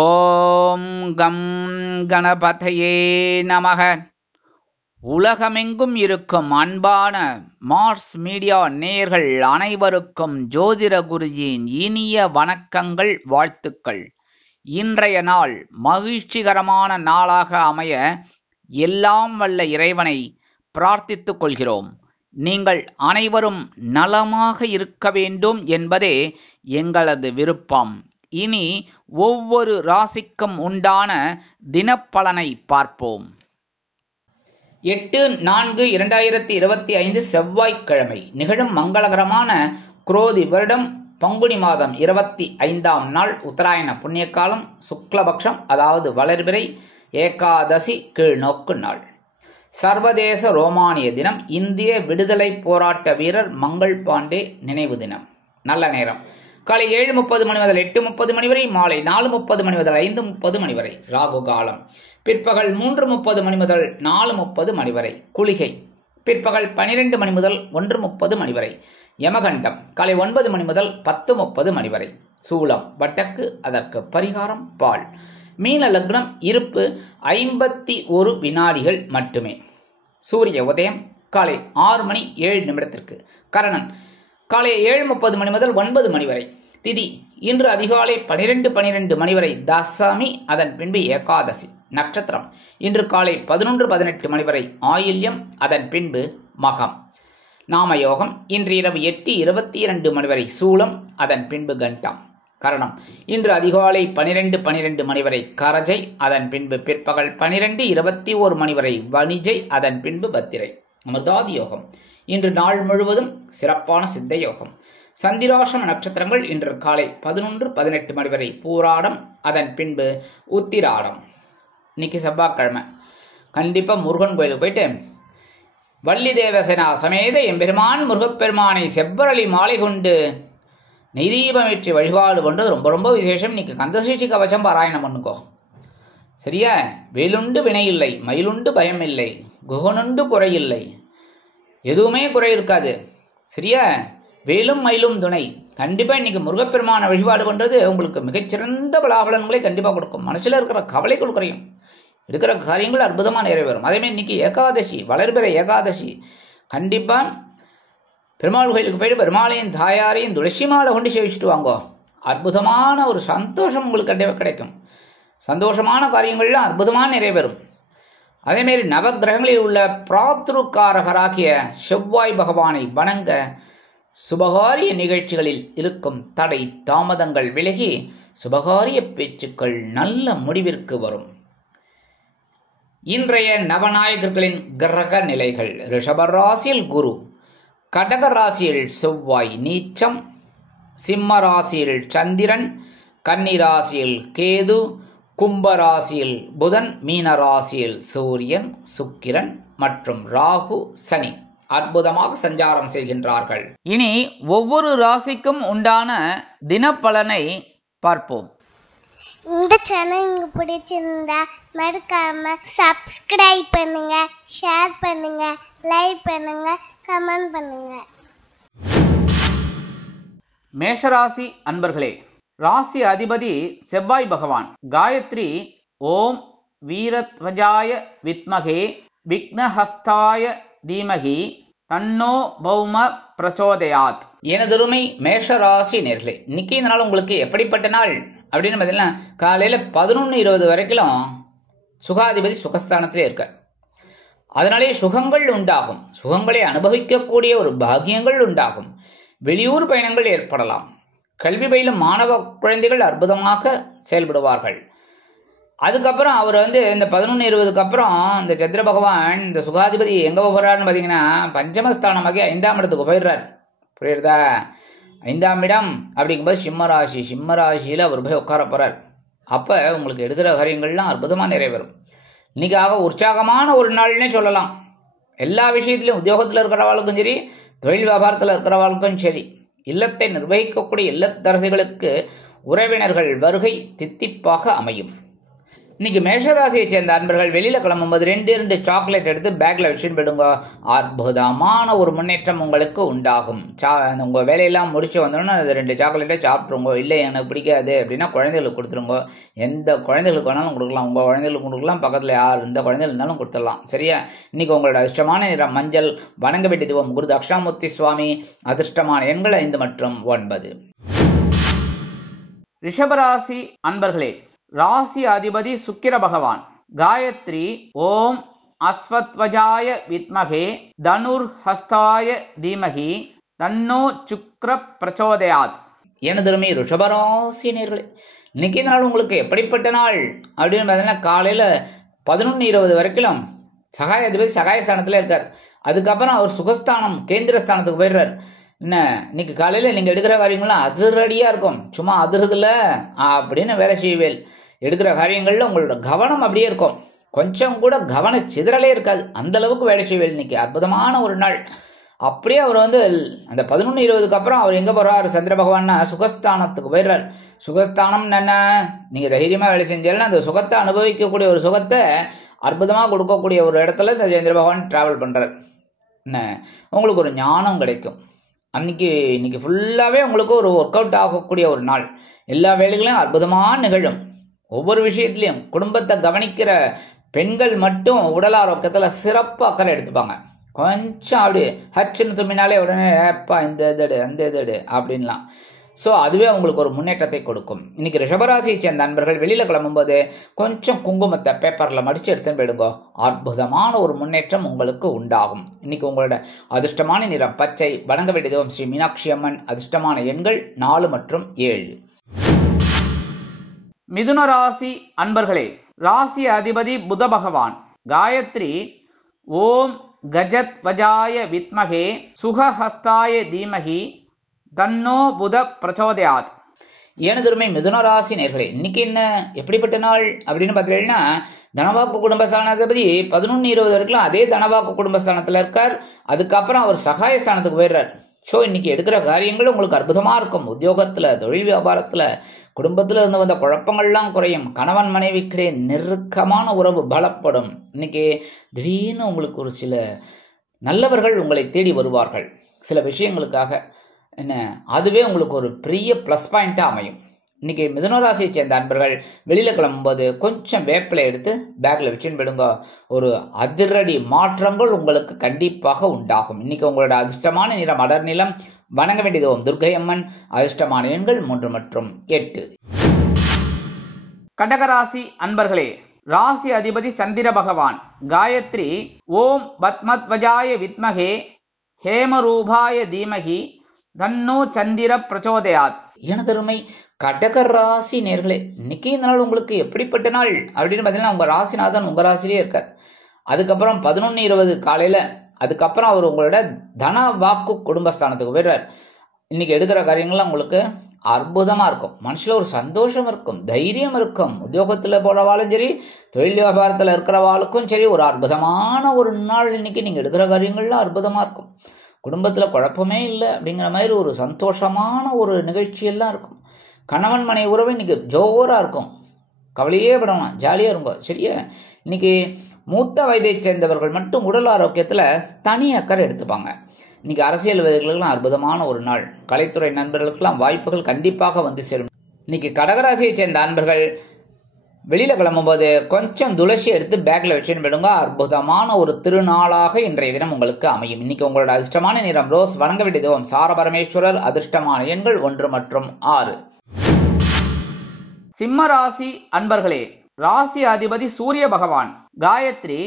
ஓம் come கணபதையே நமக. உலகமெங்கும் இருக்கும் அன்பான மார்ஸ் மீடியா நேயர்கள் அனைவருக்கும் ஜோதிட குருஜியின் இனிய வணக்கங்கள், வாழ்த்துக்கள். இன்றைய நாள் மகிழ்ச்சிகரமான நாளாக அமைய எல்லாம் வல்ல இறைவனை பிரார்த்தித்துக் கொள்கிறோம். நீங்கள் அனைவரும் நலமாக இருக்க வேண்டும் என்பதே எங்களது விருப்பம். இனி ஒவ்வொரு ராசிக்கும் உண்டான தினப்பலனை பார்ப்போம். 8/4/2025 செவ்வாய்க்கிழமை நிகழும் மங்களகரமான குரோதி வருடம் பங்குனி மாதம் 25ஆம் நாள் உத்தராயண புண்ணியகாலம் சுக்லபக்ஷம், அதாவது வளர்பிறை ஏகாதசி கீழ்நோக்கு நாள். சர்வதேச ரோமானிய தினம். இந்திய விடுதலை போராட்ட வீரர் மங்கள் பாண்டே நினைவு தினம். நல்ல நேரம் காலை 7:30 மணி முதல் 8:30 மணி வரை, மாலை 4:30 மணி முதல் 5:30 மணி வரை. ராகு காலம் பிற்பகல் 3:30 மணி முதல் 4:30 மணி வரை. குளிகை பிற்பகல் 12 மணி முதல் 1:30 மணி வரை. யமகண்டம் காலை 9 மணி முதல் 10:30 மணி வரை. சூலம் வட்டக்கு, அதற்கு பரிகாரம் பால். மீன லக்னம். இருப்பு 51 வினாடிகள் மட்டுமே. சூரிய உதயம் காலை 6 மணி 7 நிமிடத்திற்கு. கரணன் காலை 7:30 மணி முதல் 9 மணி வரை. திதி இன்று அதிகாலை 12:12 மணி வரை தசமி, அதன் பின்பு ஏகாதசி. நட்சத்திரம் இன்று காலை 11:18 மணி வரை ஆயில்யம், அதன் பின்பு மகம். நாமயோகம் இன்று இரவு 8:22 மணி வரை சூலம், அதன் பின்பு கண்டம். கரணம் இன்று அதிகாலை 12:12 மணி வரை கரஜை, அதன் பின்பு பிற்பகல் 12:21 மணி வரை வணிஜை, அதன் பின்பு பத்திரை. அமிர்தாதி யோகம் இன்று நாள் முழுவதும் சிறப்பான சித்த யோகம். சந்திராசம நட்சத்திரங்கள் இன்று காலை 11:18 மணி வரை பூராடம், அதன் பின்பு உத்திராடம். இன்னைக்கு செவ்வாய்க்கிழமை. கண்டிப்பா முருகன் கோயிலுக்கு போயிட்டு வள்ளி தேவசேனா சமேத எம்பெருமான் முருகப்பெருமானை செவ்வரளி மாலை கொண்டு நெய்தீபமேற்றி வழிபாடு பண்றது ரொம்ப ரொம்ப விசேஷம். இன்னைக்கு கந்தசஷ்டி கவசம் பாராயணம் பண்ணுக்கோ. சரியா? வேலுண்டு வினையில்லை, மயிலுண்டு பயம் இல்லை, குகனுண்டு குறையில்லை, எதுவுமே குறை இருக்காது. சரியா? வேலும் மயிலும் துணை. கண்டிப்பா இன்னைக்கு முருகப்பெருமான வழிபாடு பண்றது உங்களுக்கு மிகச்சிறந்த பலாபலன்களை கண்டிப்பா கொடுக்கும். மனசுல இருக்கிற கவலைகள் குறையும், இருக்கிற காரியங்கள் அற்புதமா நிறைவேறும். அதே மாதிரி இன்னைக்கு ஏகாதசி, வளர்பிறை ஏகாதசி. கண்டிப்பா பெருமாள் கோயிலுக்கு போயிட்டு பெருமாளையும் தாயாரையும் துளசி மாலை கொண்டு சேவிச்சுட்டு வாங்கோ. அற்புதமான ஒரு சந்தோஷம் உங்களுக்கு கண்டிப்பாக கிடைக்கும். சந்தோஷமான காரியங்கள்லாம் அற்புதமாக நிறைவேறும். அதேமாரி நவகிரகங்களில் உள்ள பிராத்ருக்காரகராகிய செவ்வாய் பகவானை வணங்க சுபகாரிய நிகழ்ச்சிகளில் இருக்கும் தடை தாமதங்கள் விலகி சுபகாரிய பேச்சுக்கள் நல்ல முடிவிற்கு வரும். இன்றைய நவநாயகர்களின் கிரக நிலைகள். ரிஷப ராசியில் குரு, கடக ராசியில் செவ்வாய் நீச்சம், சிம்ம ராசியில் சந்திரன், கன்னி ராசியில் கேது, கும்பராசியில் புதன், மீன ராசியில் சூரியன், சுக்கிரன் மற்றும் ராகு, சனி அற்புதமாக சஞ்சாரம் செய்கின்றார்கள். இனி ஒவ்வொரு ராசிக்கும் உண்டான தினப்பலனை பார்ப்போம். இந்த சேனல் உங்களுக்கு பிடிச்சிருந்தா மறக்காம சப்ஸ்கிரைப் பண்ணுங்க, ஷேர் பண்ணுங்க, லைக் பண்ணுங்க, கமெண்ட் பண்ணுங்க. மேஷராசி அன்பர்களே, ராசி அதிபதி செவ்வாய் பகவான். காயத்ரி ஓம் வீரத்வஜாய வித்மகே விக்னஹஸ்தாய தீமகி தன்னோ பௌம பிரச்சோதயாத். எனதொருமை மேஷராசி நேர்களே, இன்னைக்கு இந்த நாள் உங்களுக்கு எப்படிப்பட்ட நாள் அப்படின்னு பார்த்தீங்கன்னா, காலையில் 11:20 வரைக்கும் சுகாதிபதி சுகஸ்தானத்திலே இருக்க. அதனாலே சுகங்கள் உண்டாகும், சுகங்களை அனுபவிக்கக்கூடிய ஒரு பாக்கியங்கள் உண்டாகும். வெளியூர் பயணங்கள் ஏற்படலாம். கல்வி பயிலும் மாணவ குழந்தைகள் அற்புதமாக செயல்படுவார்கள். அதுக்கப்புறம் அவர் இந்த 11:20க்கு அப்புறம் இந்த சந்திர பகவான், இந்த சுகாதிபதி எங்கே போகிறாருன்னு பார்த்தீங்கன்னா, பஞ்சமஸ்தானமாகி 5ஆம் இடத்துக்கு போயிடுறார். புரியுறதா? 5ஆம் இடம் அப்படிங்கும்போது சிம்மராசி. சிம்மராசியில் அவர் போய் உட்கார போகிறார். அப்போ உங்களுக்கு எடுக்கிற காரியங்கள்லாம் அற்புதமாக நிறைவேறும். இன்னைக்காக உற்சாகமான ஒரு நாள்னே சொல்லலாம். எல்லா விஷயத்திலையும், உத்தியோகத்தில் இருக்கிறவாளுக்கும் சரி, தொழில் வியாபாரத்தில் இருக்கிறவாளுக்கும் சரி, இல்லத்தை நிர்வகிக்கக்கூடிய இல்லத்தரசிகளுக்கு உறவினர்கள் வருகை தித்திப்பாக அமையும். இன்னைக்கு மேஷராசியை சேர்ந்த அன்பர்கள் வெளியில கிளம்பும்போது 2 சாக்லேட் எடுத்து பேக்ல வச்சுட்டு போயிடுங்க. அற்புதமான ஒரு முன்னேற்றம் உங்களுக்கு உண்டாகும். உங்க வேலையெல்லாம் முடிச்சு வந்தோன்னா அது 2 சாக்லேட்டை சாப்பிட்ருங்க. இல்லை எனக்கு பிடிக்காது அப்படின்னா குழந்தைகளுக்கு கொடுத்துருங்க. எந்த குழந்தைகளுக்கு வேணாலும் கொடுக்கலாம். உங்க குழந்தைகளுக்கு கொடுக்கலாம், பக்கத்துல யார் எந்த குழந்தைகள் இருந்தாலும் கொடுத்துடலாம். சரியா? இன்னைக்கு உங்களோட அதிர்ஷ்டமான நிறம் மஞ்சள். வணங்க வேண்டிய தெய்வம் குரு தட்சிணாமூர்த்தி சுவாமி. அதிர்ஷ்டமான எண்கள் 5 மற்றும் 9. ரிஷபராசி அன்பர்களே, ராசி அதிபதி சுக்கிர பகவான். காயத்ரி ஓம் அஸ்வத்வஜாய வித்மகே தனுர் ஹஸ்தாய தீமகி தன்னோ சுக்ர பிரச்சோதயாத். எனதுமே ரிஷபராசி நேர்களே, இன்னைக்கு நாள் உங்களுக்கு எப்படிப்பட்ட நாள் அப்படின்னு பார்த்தீங்கன்னா, காலையில் 11:20 வரைக்கும் சகாய அதிபதி சகாயஸ்தானத்தில் இருக்கார். அதுக்கப்புறம் அவர் சுகஸ்தானம் கேந்திரஸ்தானத்துக்கு போயிடுறார். என்ன, இன்னைக்கு காலையில் நீங்கள் எடுக்கிற காரியங்கள்லாம் அதிரடியாக இருக்கும். சும்மா அதிர்றதில்ல அப்படின்னு வேலை செய்வேல். எடுக்கிற காரியங்களில் உங்களோட கவனம் அப்படியே இருக்கும். கொஞ்சம் கூட கவன சிதறலே இருக்காது. அந்த அளவுக்கு வேலை செய்வேல். இன்னைக்கு அற்புதமான ஒரு நாள். அப்படியே அவர் அந்த 11:20க்கு அப்புறம் அவர் எங்கே போகிறார்? சந்திர பகவான்னா சுகஸ்தானத்துக்கு போயிடுறார். சுகஸ்தானம் என்ன, நீங்கள் தைரியமாக வேலை செஞ்சாலும் அந்த சுகத்தை அனுபவிக்கக்கூடிய ஒரு சுகத்தை அற்புதமாக கொடுக்கக்கூடிய ஒரு இடத்துல இந்த சந்திர பகவான் டிராவல் பண்ணுறார். என்ன, உங்களுக்கு ஒரு ஞானம் கிடைக்கும். இன்னைக்கு ஃபுல்லாகவே உங்களுக்கு ஒரு ஒர்க் அவுட் ஆகக்கூடிய ஒரு நாள். எல்லா வேலைகளையும் அற்புதமாக நிகழும். ஒவ்வொரு விஷயத்துலையும் குடும்பத்தை கவனிக்கிற பெண்கள் மட்டும் உடல் ஆரோக்கியத்தில் சிறப்பு அக்கறை எடுத்துப்பாங்க. கொஞ்சம் அப்படி ஹச்சுன்னு தும்பினாலே உடனே ஏப்பா இந்த எதடு அந்த எதடு அப்படின்லாம். ஸோ அதுவே உங்களுக்கு ஒரு முன்னேற்றத்தை கொடுக்கும். இன்னைக்கு ரிஷபராசியை சேர்ந்த நண்பர்கள் வெளியில் கிளம்பும்போது கொஞ்சம் குங்குமத்தை பேப்பரில் மடித்து எடுத்துன்னு போயிடுங்க. அற்புதமான ஒரு முன்னேற்றம் உங்களுக்கு உண்டாகும். இன்னைக்கு உங்களோட அதிர்ஷ்டமான நிறம் பச்சை. வணங்க வேண்டிய தெய்வம் ஸ்ரீ மீனாட்சி அம்மன். அதிர்ஷ்டமான எண்கள் 4 மற்றும் 7. மிதுன ராசி அன்பர்களே, ராசி அதிபதி புத பகவான். காயத்ரி ஓம் கஜத் வஜாய வித்மகே சுகஹஸ்தாய தீமகி தன்னோ புத பிரச்சோதயாத். எனதுமே மிதுன ராசி நேர்களே, இன்னைக்கு என்ன எப்படிப்பட்ட நாள் அப்படின்னு பார்த்தீங்கன்னா, தனவாக்கு குடும்பஸ்தானாதிபதி 11:20 வரைக்கும் அதே தனவாக்கு குடும்பஸ்தானத்தில் இருக்கார். அதுக்கப்புறம் அவர் சகாயஸ்தானத்துக்கு போயிடுறார். ஸோ இன்னைக்கு எடுக்கிற காரியங்கள் உங்களுக்கு அற்புதமாக இருக்கும். உத்தியோகத்தில், தொழில் வியாபாரத்தில், குடும்பத்தில் இருந்து வந்த குழப்பங்கள்லாம் குறையும். கணவன் மனைவிக்கிடையே நெருக்கமான உறவு பலப்படும். இன்னைக்கு திடீர்னு உங்களுக்கு ஒரு சில நல்லவர்கள் உங்களை தேடி வருவார்கள் சில விஷயங்களுக்காக. என்ன, அதுவே உங்களுக்கு ஒரு பெரிய ப்ளஸ் பாயிண்ட்டாக அமையும். இன்னைக்கு மிதுனராசியை சேர்ந்த அன்பர்கள் வெளியில் கிளம்பும்போது கொஞ்சம் வேப்பிலை எடுத்து பேக்கில் வச்சுன்னு போயிடுங்க. ஒரு அதிரடி மாற்றங்கள் உங்களுக்கு கண்டிப்பாக உண்டாகும். இன்னைக்கு உங்களோட அதிர்ஷ்டமான நிறம் அடர் நிலம். வணங்க வேண்டியது ஓம் துர்க்கை அம்மன். அதிர்ஷ்டமான எண்கள் 3 மற்றும் 8. கடகராசி அன்பர்களே, ராசி அதிபதி சந்திர பகவான். காயத்ரி ஓம் பத்மத்வஜாய வித்மகே ஹேமரூபாய தீமகி தன்னோ சந்திர பிரச்சோதயாத். எனதருமை கடகராசி நேர்களே, இன்னைக்கு இந்த நாள் உங்களுக்கு எப்படிப்பட்ட நாள் அப்படின்னு பார்த்தீங்கன்னா, உங்கள் ராசிநாதன் உங்கள் ராசிலே இருக்கார். அதுக்கப்புறம் 11:20 காலையில், அதுக்கப்புறம் அவர் உங்களோட தன வாக்கு குடும்பஸ்தானத்துக்கு போயிடுறார். இன்னைக்கு எடுக்கிற காரியங்கள்லாம் உங்களுக்கு அற்புதமாக இருக்கும். மனசில் ஒரு சந்தோஷம் இருக்கும், தைரியம் இருக்கும். உத்தியோகத்தில் போகிறவாலும் சரி, தொழில் வியாபாரத்தில் இருக்கிறவாளுக்கும் சரி, ஒரு அற்புதமான ஒரு நாள். இன்னைக்கு நீங்கள் எடுக்கிற காரியங்கள்லாம் அற்புதமாக இருக்கும். குடும்பத்தில் குழப்பமே இல்லை அப்படிங்கிற மாதிரி ஒரு சந்தோஷமான ஒரு நிகழ்ச்சியெல்லாம் இருக்கும். கணவன் மனை உறவு இன்னைக்கு ஜோராக இருக்கும். கவலையே படணும், ஜாலியாக இருக்கும். சரியா? இன்னைக்கு மூத்த வயதை சேர்ந்தவர்கள் மட்டும் உடல் ஆரோக்கியத்தில் தனி அக்கறை எடுத்துப்பாங்க. இன்னைக்கு அரசியல்வாதிகளுக்கெல்லாம் அற்புதமான ஒரு நாள். கலைத்துறை நண்பர்களுக்கெல்லாம் வாய்ப்புகள் கண்டிப்பாக வந்து சேரும். இன்னைக்கு கடகராசியை சேர்ந்த நண்பர்கள் வெளியில் கிளம்பும்போது கொஞ்சம் துளசி எடுத்து பேக்கில் வச்சுன்னு போயிடுங்க. அற்புதமான ஒரு திருநாளாக இன்றைய தினம் உங்களுக்கு அமையும். இன்னைக்கு உங்களோட அதிர்ஷ்டமான நிறம் ரோஸ். வணங்க வேண்டிய தெய்வம் சார பரமேஸ்வரர். அதிர்ஷ்டமான எண்கள் 1 மற்றும் 6. சிம்ம ராசி அன்பர்களே, ராசி அதிபதி சூரிய பகவான். காயத்ரி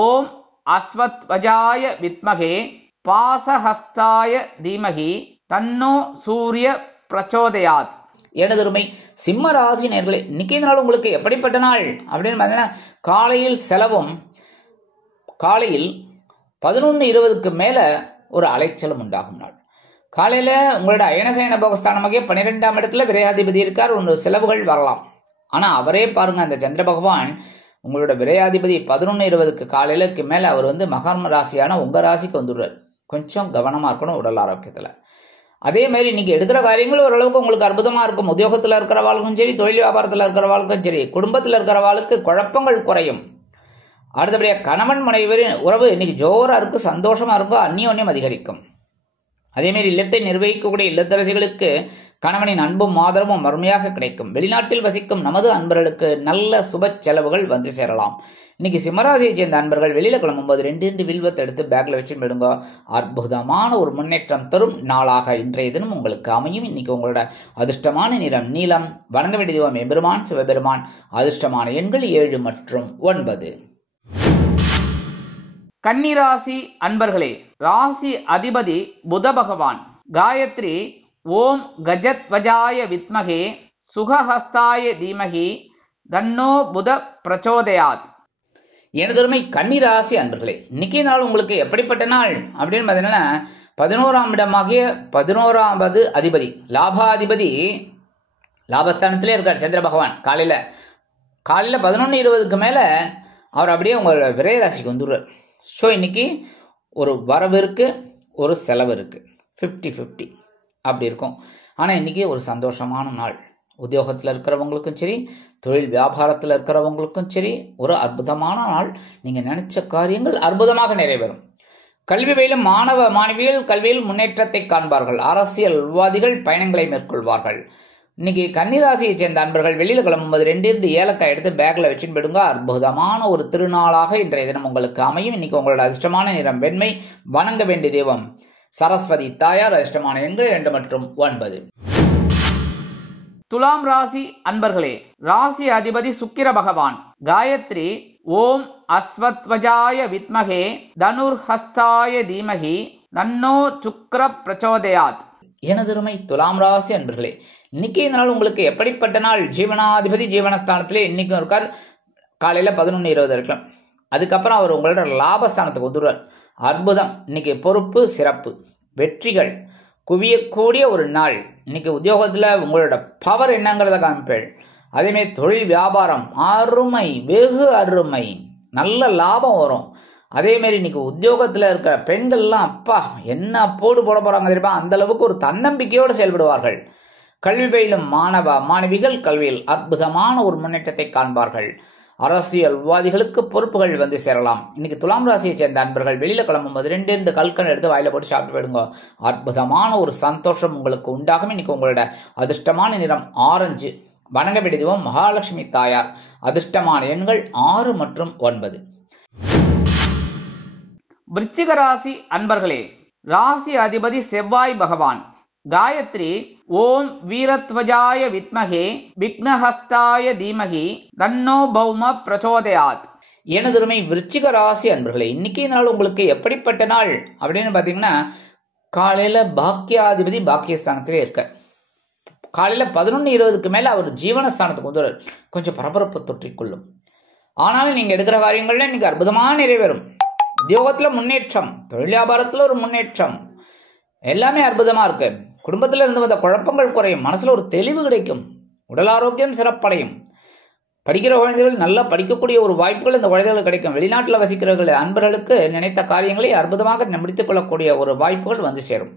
ஓம் அஸ்வத்வஜாய வித்மகே பாசஹஸ்தாய தீமகி தன்னோ சூரிய பிரச்சோதயாத். எனதுரிமை சிம்ம ராசி நேர்களே, இன்னைக்கு நாள் உங்களுக்கு எப்படிப்பட்ட நாள் அப்படின்னு பார்த்தீங்கன்னா, காலையில் செலவும், காலையில் 11:20க்கு மேலே ஒரு அலைச்சலும் உண்டாகும் நாள். காலையில் உங்களோட அயனசயன போகஸ்தானமாக 12ஆம் இடத்துல விரையாதிபதி இருக்கார். ஒன்று செலவுகள் வரலாம். ஆனால் அவரே பாருங்க, அந்த சந்திர பகவான் உங்களோட விரையாதிபதி 11:20க்கு காலையிலுக்கு மேலே அவர் மகர்ம ராசியான உங்கள் ராசிக்கு வந்துடுறார். கொஞ்சம் கவனமாக இருக்கணும் உடல் ஆரோக்கியத்தில். அதே மாதிரி இன்னைக்கு எடுக்கிற காரியங்கள் ஓரளவுக்கு உங்களுக்கு அற்புதமாக இருக்கும். உத்தியோகத்தில் இருக்கிறவாளுக்கும் சரி, தொழில் வியாபாரத்தில் இருக்கிறவாளுக்கும் சரி, குடும்பத்தில் இருக்கிறவாளுக்கு குழப்பங்கள் குறையும். அடுத்தபடியாக கணவன் மனைவரின் உறவு இன்னைக்கு ஜோராக இருக்கும், சந்தோஷமாக இருக்கும், அந்யோன்யம் அதிகரிக்கும். அதேமாரி இல்லத்தை நிர்வகிக்கக்கூடிய இல்லத்தரசிகளுக்கு கணவனின் அன்பும் ஆதரவும் அருமையாக கிடைக்கும். வெளிநாட்டில் வசிக்கும் நமது அன்பர்களுக்கு நல்ல சுப செலவுகள் வந்து சேரலாம். இன்னைக்கு சிம்மராசியை சேர்ந்த அன்பர்கள் வெளியில கிளம்பும்போது 2 வில்வத்தை எடுத்து பேக்ல வச்சு விடுங்க. அற்புதமான ஒரு முன்னேற்றம் தரும் நாளாக இன்றைய தினம் உங்களுக்கு அமையும். இன்னைக்கு உங்களோட அதிர்ஷ்டமான நிறம் நீலம். வணங்க வேண்டிய தெய்வம் எம்பெருமான் சிவபெருமான். அதிர்ஷ்டமான எண்கள் 7 மற்றும் 9. கன்னிராசி அன்பர்களே, ராசி அதிபதி புத பகவான். காயத்ரி ஓம் கஜத்வஜாய வித்மகே சுகஹஸ்தாய தீமகி தன்னோ புத பிரச்சோதயாத். எனதொருமை கன்னிராசி அன்பர்களே, இன்னைக்கு நாள் உங்களுக்கு எப்படிப்பட்ட நாள் அப்படின்னு பார்த்தீங்கன்னா, 11ஆம் இடமாகிய 11வது அதிபதி லாபாதிபதி லாபஸ்தானத்திலே இருக்கார் சந்திர பகவான். காலையில் 11:20க்கு மேலே அவர் அப்படியே உங்களோட விரைய ராசிக்கு வந்துடுறார். ஸோ இன்னைக்கு ஒரு வரவு இருக்கு, ஒரு செலவு இருக்கு, 50-50 அப்படி இருக்கும். ஆனால் இன்னைக்கு ஒரு சந்தோஷமான நாள். உத்தியோகத்தில் இருக்கிறவங்களுக்கும் சரி, தொழில் வியாபாரத்தில் இருக்கிறவங்களுக்கும் சரி, ஒரு அற்புதமான நாள். நீங்கள் நினைச்ச காரியங்கள் அற்புதமாக நிறைவேறும். கல்வி பயிலும் மாணவ மாணவிகள் கல்வியில் முன்னேற்றத்தை காண்பார்கள். அரசியல்வாதிகள் பயணங்களை மேற்கொள்வார்கள். இன்னைக்கு கன்னிராசியை சேர்ந்த அன்பர்கள் வெளியில் கிளம்பும்போது 2 ஏலக்காய் எடுத்து பேக்ல வச்சுன்னு போயிடுங்க. அற்புதமான ஒரு திருநாளாக இன்றைய தினம் உங்களுக்கு அமையும். இன்னைக்கு உங்களோட அதிர்ஷ்டமான நிறம் வெண்மை. வணங்க வேண்டிய தெய்வம் சரஸ்வதி தாயார். அதிர்ஷ்டமான எண்கள் 2 மற்றும் 9. துலாம் ராசி அன்பர்களே, ராசி அதிபதி சுக்கிர பகவான். காயத்ரி ஓம் அஸ்வத்வஜாய வித்மகே தனுர்ஹஸ்தாய தீமகி தன்னோ சுக்ர பிரச்சோதயாத். எனதருமை துலாம் ராசி அன்பர்களே, இன்னைக்கு நாள் உங்களுக்கு எப்படிப்பட்ட நாள்? ஜீவனாதிபதி ஜீவனஸ்தானத்திலே இன்னைக்கும் இருக்கார். காலையில் 11:20 இருக்கலாம். அதுக்கப்புறம் அவர் உங்களோட லாபஸ்தானத்துக்கு வந்துடுவார். அற்புதம். இன்னைக்கு பொறுப்பு சிறப்பு வெற்றிகள் குவியக்கூடிய ஒரு நாள். இன்னைக்கு உத்தியோகத்தில் உங்களோட பவர் என்னங்கிறத காமிப்பேள். அதேமாதிரி தொழில் வியாபாரம் அருமை, வெகு அருமை, நல்ல லாபம் வரும். அதேமாரி இன்னைக்கு உத்தியோகத்தில் இருக்கிற பெண்கள்லாம் அப்பா என்ன போட போறாங்க தெரியுமா, அந்த அளவுக்கு ஒரு தன்னம்பிக்கையோடு செயல்படுவார்கள். கல்வி பயிலும் மாணவ மாணவிகள் கல்வியில் அற்புதமான ஒரு முன்னேற்றத்தை காண்பார்கள். அரசியல்வாதிகளுக்கு பொறுப்புகள் வந்து சேரலாம். இன்னைக்கு துலாம் ராசியை சேர்ந்த அன்பர்கள் வெளியில கிளம்பும்போது 2 கல்கன் எடுத்து வாயில போட்டு சாப்பிட்டு போயிடுங்க. அற்புதமான ஒரு சந்தோஷம் உங்களுக்கு உண்டாகும். இன்னைக்கு உங்களோட அதிர்ஷ்டமான நிறம் ஆரஞ்சு. வணங்க வேண்டிய தெய்வம் மகாலட்சுமி தாயார். அதிர்ஷ்டமான எண்கள் 6 மற்றும் 9. விருச்சிக ராசி அன்பர்களே, ராசி அதிபதி செவ்வாய் பகவான். காயத்ரி ஓம் வீரத்வஜாய வித்மகே விக்னஹஸ்தாய தீமகி தன்னோ பௌம பிரச்சோதயாத். எனதுரிமை விருச்சிக ராசி அன்பர்களே, இன்னைக்கு நாள் உங்களுக்கு எப்படிப்பட்ட நாள் அப்படின்னு பார்த்தீங்கன்னா, காலையில் பாக்கியாதிபதி பாக்கியஸ்தானத்திலே இருக்க. காலையில் 11:20க்கு மேலே அவர் ஜீவனஸ்தானத்துக்கு வந்துடுறார். கொஞ்சம் பரபரப்பு தொற்றிக்கொள்ளும். ஆனாலும் நீங்கள் எடுக்கிற காரியங்கள்ல இன்னைக்கு அற்புதமாக நிறைவேறும். உத்தியோகத்தில் முன்னேற்றம், தொழில் வியாபாரத்தில் ஒரு முன்னேற்றம், எல்லாமே அற்புதமாக இருக்கு. குடும்பத்தில் இருந்து வந்த குழப்பங்கள் குறையும். மனசில் ஒரு தெளிவு கிடைக்கும். உடல் ஆரோக்கியம் சிறப்படையும். படிக்கிற குழந்தைகள் நல்லா படிக்கக்கூடிய ஒரு வாய்ப்புகள் இந்த குழந்தைகள் கிடைக்கும். வெளிநாட்டில் வசிக்கிறவர்கள் அன்பர்களுக்கு நினைத்த காரியங்களை அற்புதமாக முடித்துக் கொள்ளக்கூடிய ஒரு வாய்ப்புகள் வந்து சேரும்.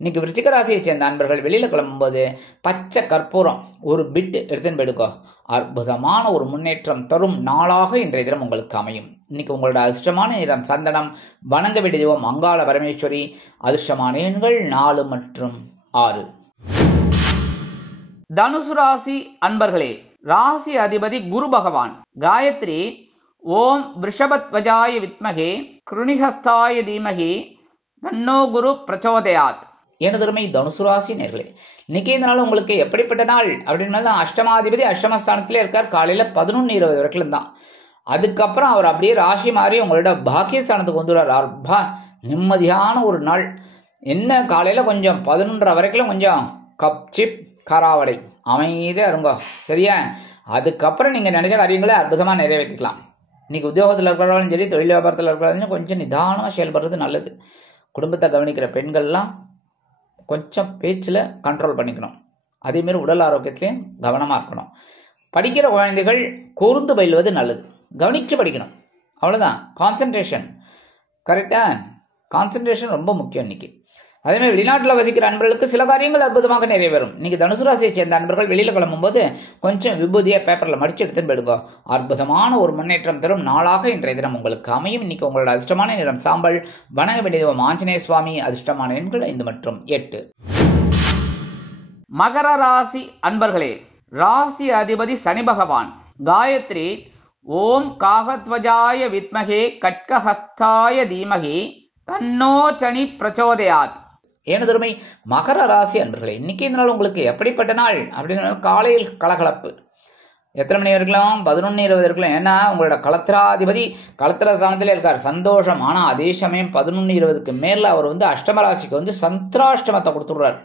இன்னைக்கு விருச்சிக ராசியை சேர்ந்த அன்பர்கள் வெளியில் கிளம்பும்போது பச்சை கற்பூரம் ஒரு பிட் எடுத்துன்னு போயிடுக்கோ. அற்புதமான ஒரு முன்னேற்றம் தரும் நாளாக இன்றைய தினம் உங்களுக்கு அமையும். இன்னைக்கு உங்களோட அதிர்ஷ்டமான நிறம் சந்தனம். வணங்க வேண்டிய தெய்வம் அங்காள பரமேஸ்வரி. அதிர்ஷ்டமான எண்கள் 4 மற்றும் 6. தனுசு ராசி அன்பர்களே, ராசி அதிபதி குரு பகவான். காயத்ரி ஓம் ரிஷபத்வஜாய வித்மகே கிருணிஹஸ்தாய தீமகி தன்னோ குரு பிரச்சோதயாத். எனதருமை தனுசு ராசி நேர்களே, இன்னைக்கு இந்த நாள் உங்களுக்கு எப்படிப்பட்ட நாள் அப்படின்னா, அஷ்டமாதிபதி அஷ்டமஸ்தானத்திலே இருக்கார். காலையில் 11:20 வரைக்கும் தான். அதுக்கப்புறம் அவர் அப்படியே ராசி மாறி உங்களோட பாக்கியஸ்தானத்துக்கு வந்துடுறார். அற்பா நிம்மதியான ஒரு நாள். என்ன காலையில் கொஞ்சம் 11:30 வரைக்கும் கொஞ்சம் கப் சிப் காராவடை அமைதியாக இருங்கோ, சரியா? அதுக்கப்புறம் நீங்கள் நினைச்ச காரியங்களை அற்புதமாக நிறைவேற்றிக்கலாம். இன்னைக்கு உத்தியோகத்தில் இருக்கிறவங்களும் சரி, தொழில் வியாபாரத்தில் இருக்கிறவங்களும் கொஞ்சம் நிதானமாக செயல்படுறது நல்லது. குடும்பத்தை கவனிக்கிற பெண்கள்லாம் கொஞ்சம் பேச்சில் கண்ட்ரோல் பண்ணிக்கணும். அதேமாரி உடல் ஆரோக்கியத்திலையும் கவனமாக இருக்கணும். படிக்கிற குழந்தைகள் கூர்ந்து பயில்வது நல்லது. கவனித்து படிக்கணும், அவ்வளோதான். கான்சன்ட்ரேஷன் கரெக்டாக, கான்சன்ட்ரேஷன் ரொம்ப முக்கியம் இன்னைக்கு. அதே மாதிரி வெளிநாட்டில் வசிக்கிற அன்பர்களுக்கு சில காரியங்கள் அற்புதமாக நிறைவேறும். இன்னைக்கு தனுசு ராசியை சேர்ந்த அன்பர்கள் வெளியில கிளம்பும்போது கொஞ்சம் விபூதியை பேப்பர்ல மடிச்சு எடுத்துன்னு போயிடுங்க. அற்புதமான ஒரு முன்னேற்றம் தரும் நாளாக இன்றைய தினம் உங்களுக்கு அமையும். இன்னைக்கு உங்களோட அதிர்ஷ்டமான நிறம் சாம்பல். வணங்க வேண்டிய ஆஞ்சநேய சுவாமி. அதிர்ஷ்டமான எண்கள் 5 மற்றும் 8. மகர ராசி அன்பர்களே, ராசி அதிபதி சனி பகவான். காயத்ரி ஓம் காகத்வஜாய வித்மகே கட்கஹஸ்தாய தீமகி தன்னோ சனி பிரச்சோதயாத். ஏனதொருமை மகர ராசி அன்பர்களே, இன்னைக்கு இந்த நாள் உங்களுக்கு எப்படிப்பட்ட நாள் அப்படின்னு காலையில் கலகலப்பு. எத்தனை மணி வரைக்கும்? 11:20 இருக்கலாம். ஏன்னா உங்களோட களத்திராதிபதி களத்திர ஸ்தானத்திலே இருக்கார், சந்தோஷம். ஆனா அதே சமயம் 11:20க்கு மேல அவர் அஷ்டம ராசிக்கு சந்திராஷ்டமத்தை கொடுத்துடுறார்.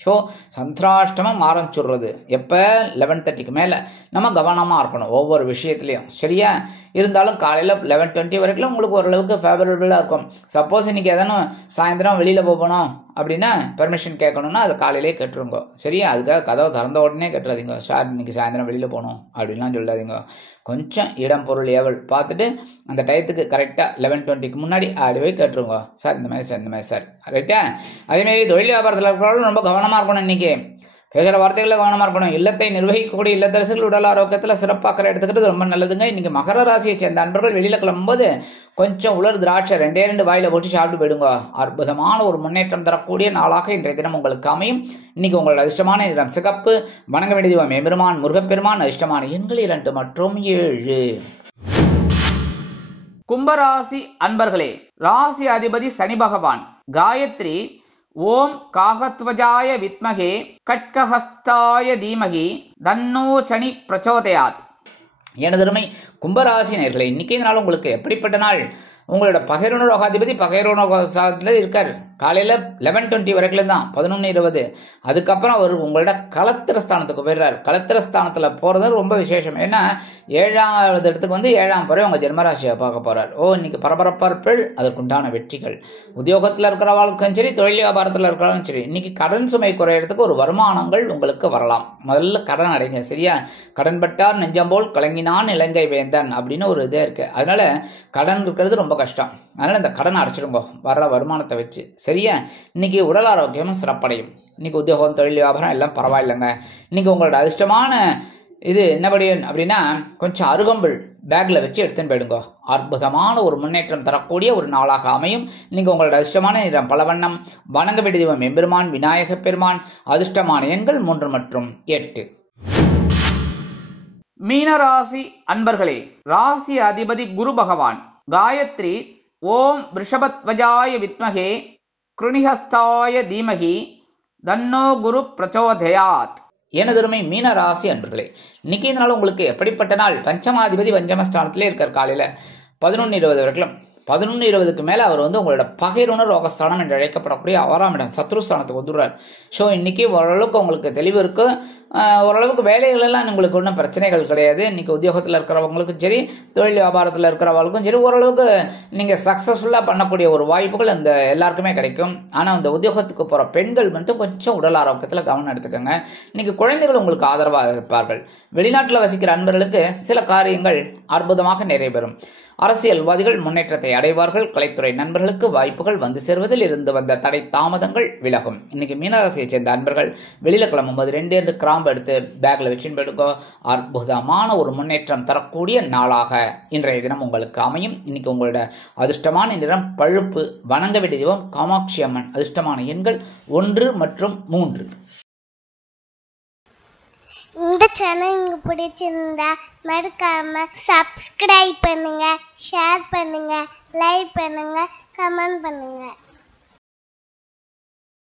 ஸோ சந்திராஷ்டமம் ஆரம்பிச்சுடுறது எப்போ? 11:30க்கு மேலே. நம்ம கவனமாக இருக்கணும் ஒவ்வொரு விஷயத்துலையும், சரியா? இருந்தாலும் காலையில் 11:20 வரைக்கும் உங்களுக்கு ஓரளவுக்கு ஃபேவரபிளாக இருக்கும். சப்போஸ் இன்னைக்கு எதனும் சாயந்தரம் வெளியில் போகணும் அப்படின்னா பெர்மிஷன் கேட்கணும்னா அது காலையிலே கேட்டுருங்க, சரியா? அதுக்காக கதவை திறந்த உடனே கேட்டுறாதீங்க, சார் இன்னைக்கு சாயந்தரம் வெளியில் போகணும் அப்படின்லாம் சொல்லாதீங்க. கொஞ்சம் இடம் பொருள் ஏவல் பார்த்துட்டு அந்த டயத்துக்கு கரெக்டாக 11:20க்கு முன்னாடி ஆடிவே கேட்டுருங்க, சார் இந்த மாதிரி சார் இந்த மாதிரி சார், ரைட்டா? அதேமாரி தொழில் வியாபாரத்தில் இருக்கிறவங்களும் ரொம்ப கவனமாக இருக்கணும். இன்னைக்கு பேசுகிற வார்த்தைகளில் கவனமாக இருக்கணும். இல்லத்தை நிர்வகிக்கக்கூடிய இல்லத்தரசுகள் உடல் ஆரோக்கியத்தில் சிறப்பாக எடுத்துக்கிறது ரொம்ப நல்லதுங்க. இன்னைக்கு மகர ராசியை சேர்ந்த அன்பர்கள் வெளியில் கிளம்பும்போது கொஞ்சம் உலர் திராட்சை 2 வாயில போட்டு சாப்பிட்டு போயிடுங்க. அற்புதமான ஒரு முன்னேற்றம் தரக்கூடிய நாளாக இன்றைய தினம் உங்களுக்கு அமையும். இன்னைக்கு உங்களோட அதிர்ஷ்டமான நிறம் சிகப்பு. வணங்க வேண்டிய எம்பெருமான் முருகப்பெருமான். அதிர்ஷ்டமான எண்கள் 2 மற்றும் 7. கும்பராசி அன்பர்களே, ராசி அதிபதி சனி பகவான். காயத்ரி ஓம் காகத்வஜாய வித்மகே கட்கஹஸ்தாய தீமகி தன்னோ சனி பிரச்சோதயாத். எனதருமை கும்பராசி நேயர்களே, இன்னைக்கு நாள் உங்களுக்கு எப்படிப்பட்ட நாள்? உங்களோட பகைரோகாதிபதி பகைரோகாசத்தில் இருக்கார். காலையில் 11:20 வரைக்கும் தான், 11:20. அதுக்கப்புறம் அவர் உங்களோட களத்திரஸ்தானத்துக்கு போயிடுறார். களத்திரஸ்தானத்தில் போகிறது ரொம்ப விசேஷம். ஏன்னா 7வது இடத்துக்கு 7ஆம் பறவை உங்கள் ஜென்மராசியை பார்க்க போகிறார். இன்னைக்கு பரபரப்பார்கள், அதற்குண்டான வெற்றிகள். உத்தியோகத்தில் இருக்கிறவாளுக்கும் சரி, தொழில் வியாபாரத்தில் இருக்கிறவங்களும் சரி, இன்னைக்கு கடன் சுமை குறையிறதுக்கு ஒரு வருமானங்கள் உங்களுக்கு வரலாம். முதல்ல கடன் அடைங்க, சரியா? கடன் பட்டார் நெஞ்சம் போல் கலங்கினான் இலங்கை வேந்தன் அப்படின்னு ஒரு இதே இருக்கு. அதனால கடன் இருக்கிறது ரொம்ப கஷ்டம். அதனால இந்த கடனை அடைச்சிடுங்க வர்ற வருமானத்தை வச்சு, சரியா? இன்னைக்கு உடல் ஆரோக்கியமும் சிறப்படையும். இன்னைக்கு உத்தியோகம் தொழில் வியாபாரம் எல்லாம் பரவாயில்லைங்க. இன்னைக்கு உங்களோட அதிர்ஷ்டமான இது என்னபடி அப்படின்னா கொஞ்சம் அருகம்புல் பேக்ல வச்சு எடுத்துன்னு போயிடுங்க. அற்புதமான ஒரு முன்னேற்றம் தரக்கூடிய ஒரு நாளாக அமையும். இன்னைக்கு உங்களோட அதிர்ஷ்டமான நிறம் பலவண்ணம். வணங்க வேண்டிய தெய்வம் எம்பெருமான் விநாயக பெருமான். அதிர்ஷ்டமான எண்கள் 3 மற்றும் 8. மீனராசி அன்பர்களே, ராசி அதிபதி குரு பகவான். காயத்ரி ஓம் ரிஷபத்வஜாய வித்மகே கிருணிஹஸ்தாய தீமகி தன்னோ குரு பிரச்சோதயாத். எனதருமை மீன ராசி அன்பர்களே, இன்னைக்கு இந்த நாள் உங்களுக்கு எப்படிப்பட்ட நாள்? பஞ்சமாதிபதி பஞ்சமஸ்தானத்திலே இருக்கார். காலையில் 11:20 வரைக்கும். 11:20க்கு மேலே அவர் உங்களோட பகைருண ரோகஸ்தானம் என்று அழைக்கப்படக்கூடிய 6ஆம் இடம் சத்ருஸ்தானத்துக்கு வந்துடுறார். ஸோ இன்னைக்கு ஓரளவுக்கு உங்களுக்கு தெளிவு இருக்கு. ஓரளவுக்கு வேலைகள் எல்லாம் உங்களுக்கு ஒன்றும் பிரச்சனைகள் கிடையாது. இன்னைக்கு உத்தியோகத்தில் இருக்கிறவங்களுக்கும் சரி, தொழில் வியாபாரத்தில் இருக்கிறவங்களுக்கும் சரி, ஓரளவுக்கு நீங்கள் சக்ஸஸ்ஃபுல்லாக பண்ணக்கூடிய ஒரு வாய்ப்புகள் இந்த எல்லாருக்குமே கிடைக்கும். ஆனால் இந்த உத்தியோகத்துக்கு போகிற பெண்கள் மட்டும் கொஞ்சம் உடல் ஆரோக்கியத்தில் கவனம் எடுத்துக்கோங்க. இன்னைக்கு குழந்தைகள் உங்களுக்கு ஆதரவாக இருப்பார்கள். வெளிநாட்டில் வசிக்கிற அன்பர்களுக்கு சில காரியங்கள் அற்புதமாக நிறைவேறும். அரசியல்வாதிகள் முன்னேற்றத்தை அடைவார்கள். கலைத்துறை நண்பர்களுக்கு வாய்ப்புகள் வந்து சேர்வதில் இருந்து வந்த தடை தாமதங்கள் விலகும். இன்னைக்கு மீனராசியை சேர்ந்த அன்பர்கள் வெளியில கிளம்பும்போது 2 கிராம்பு எடுத்து பேக்ல வச்சுன்னு போயிடுங்க. அற்புதமான ஒரு முன்னேற்றம் தரக்கூடிய நாளாக இன்றைய தினம் உங்களுக்கு அமையும். இன்னைக்கு உங்களோட அதிர்ஷ்டமான நிறம் பழுப்பு. வணங்க வேண்டிய தெய்வம் காமாட்சி அம்மன். அதிர்ஷ்டமான எண்கள் 1 மற்றும் 3. இந்த சேனல் உங்களுக்கு பிடிச்சிருந்தா மறக்காம சப்ஸ்கிரைப் பண்ணுங்க, ஷேர் பண்ணுங்க, லைக் பண்ணுங்க, கமெண்ட் பண்ணுங்க.